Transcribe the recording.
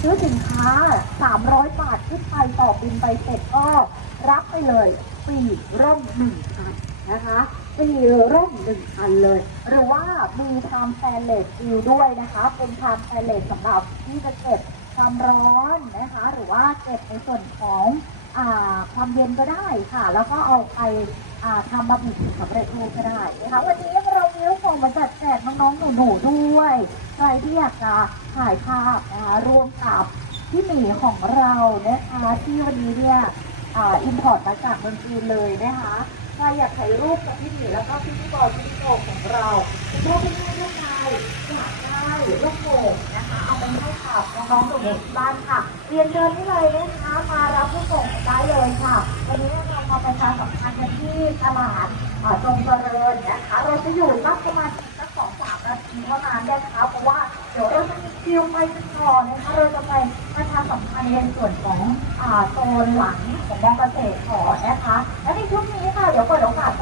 ซื้อสินค้า 300 บาทขึ้นไปต่อบินไปเสร็จก็รับไปเลยฟรีร่มหนึ่งอันนะคะฟรีร่มหนึ่งอันเลย หรือว่ามีทำแฟนเลสฟิลด้วยนะคะ เป็นทำแฟนเลสสำหรับที่จะเก็บความร้อนนะคะ หรือว่าเก็บในส่วนของอความเย็นก็ได้ค่ะ แล้วก็เอาไปทำบะหมี่สำเร็จรูปก็ได้นะคะวันนี้เรามีลูกโป่งมาจัดแจกน้องๆหนูๆด้วย ใคร ที่อยากจะถ่ายภาพนะคะร่วมกับพี่หมีของเรานะคะที่วันนี้เนี่ยอ่าอินพอร์ตมาจากเมืองจีนเลยนะคะใครอยากถ่ายรูปกับพี่หมีแล้วก็พี่พี่บอยพี่พี่โตของเราคุณพ่อคุณแม่ลูกชายอยากได้ลูกโป่งนะคะเอาไปให้กับน้องๆหนูๆที่บ้านค่ะเรียนเชิญที่เลยนะคะมารับลูกโป่งได้เลยค่ะวันนี้เรามาประชาสัมพันธ์กันที่ตลาดเอ่อจงเจริญนะคะเราจะอยู่สักประมาณ เท่านั้นนะคะเพราะว่าเดี๋ยวเราจะมีคิวไปกันก่อนนะคะเราจะไปประชาสัมพันธ์ในส่วนของอ่าโซนหลังของมอเกษตรขอนนะคะ และในช่วงนี้ค่ะเดี๋ยวเปิดโอกาส